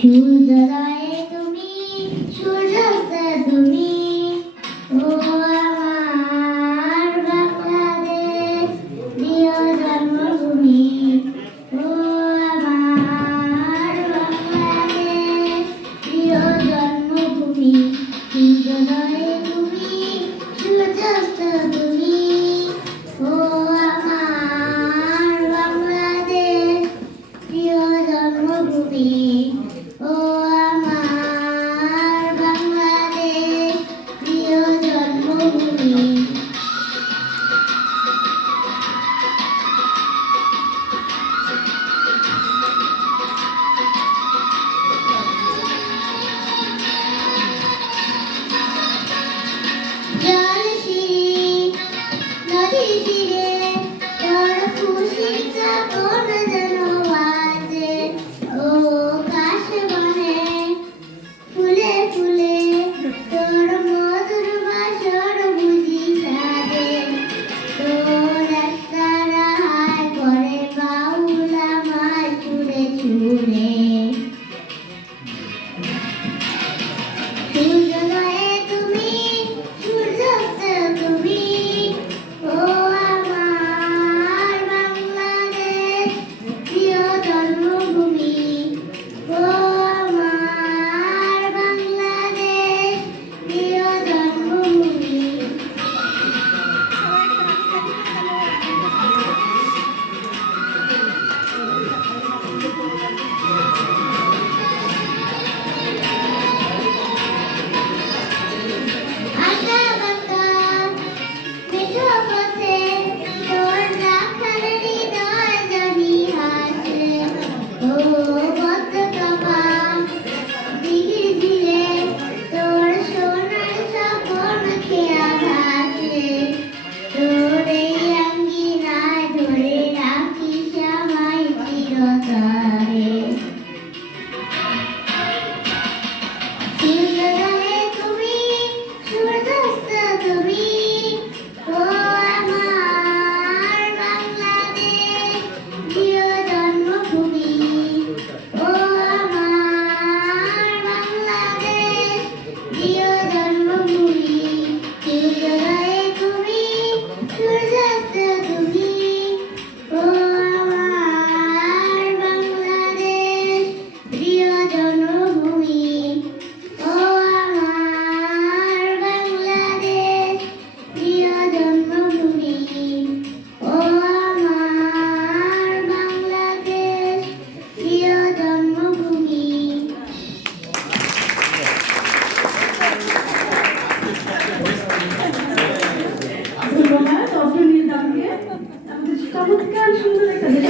সূর্যোদয়ে তুমি, সূর্যাস্তে তুমি, ও আমার বাংলাদেশ প্রিয় জন্মভূমি, ও আমার বাংলাদেশ প্রিয় জন্মভূমি। সূর্যোদয়ে তুমি, সূর্যাস্তে তুমি, ও আমার বাংলাদেশ প্রিয় জন্মভূমি, ও আমার বাংলাদেশ প্রিয় জন্মভূমি। জলশিরি নদীর তীরে তোর খুশির চাদর যেন বাজে, ও কাশবনে ফুলে ফুলে তোর মধুর বাসর বুঝি সাজে, তোর একটা রাহাই করে বাউল আমায় ছুঁড়ে ছুঁড়ে। সূর্যোদয়ে তুমি, সূর্যাস্তে তুমি, ও আমার বাংলাদেশ প্রিয় জন্মভূমি, ও আমার বাংলাদেশ প্রিয় জন্মভূমি। আঁকা বাঁকা মেঠো পথে তোর রাখাল হৃদয় জানি হাসে, ও পদ্মতপা দিঘির তীরে তোর সোনার স্বপন খেয়া ভাসে, তোর এই আঙ্গিনায় ধরে রাখিস আমায় চিরতরে। সূর্যোদয়ে তুমি, সূর্যাস্তে তুমি, ও আমার বাংলাদেশ প্রিয় জন্মভূমি, ও আমার বাংলাদেশ প্রিয় জন্মভূমি। সূর্যোদয়ে তুমি, সূর্যাস্তে তুমি, ও আমার বাংলাদেশ প্রিয় জন্মভূমি, ও আমার বাংলাদেশ প্রিয় জন্মভূমি, ও আমার বাংলাদেশ প্রিয় জন্মভূমি। ধন্যবাদ অগ্রণী দামকে আমাদের চমৎকার সুন্দর একটা দেশ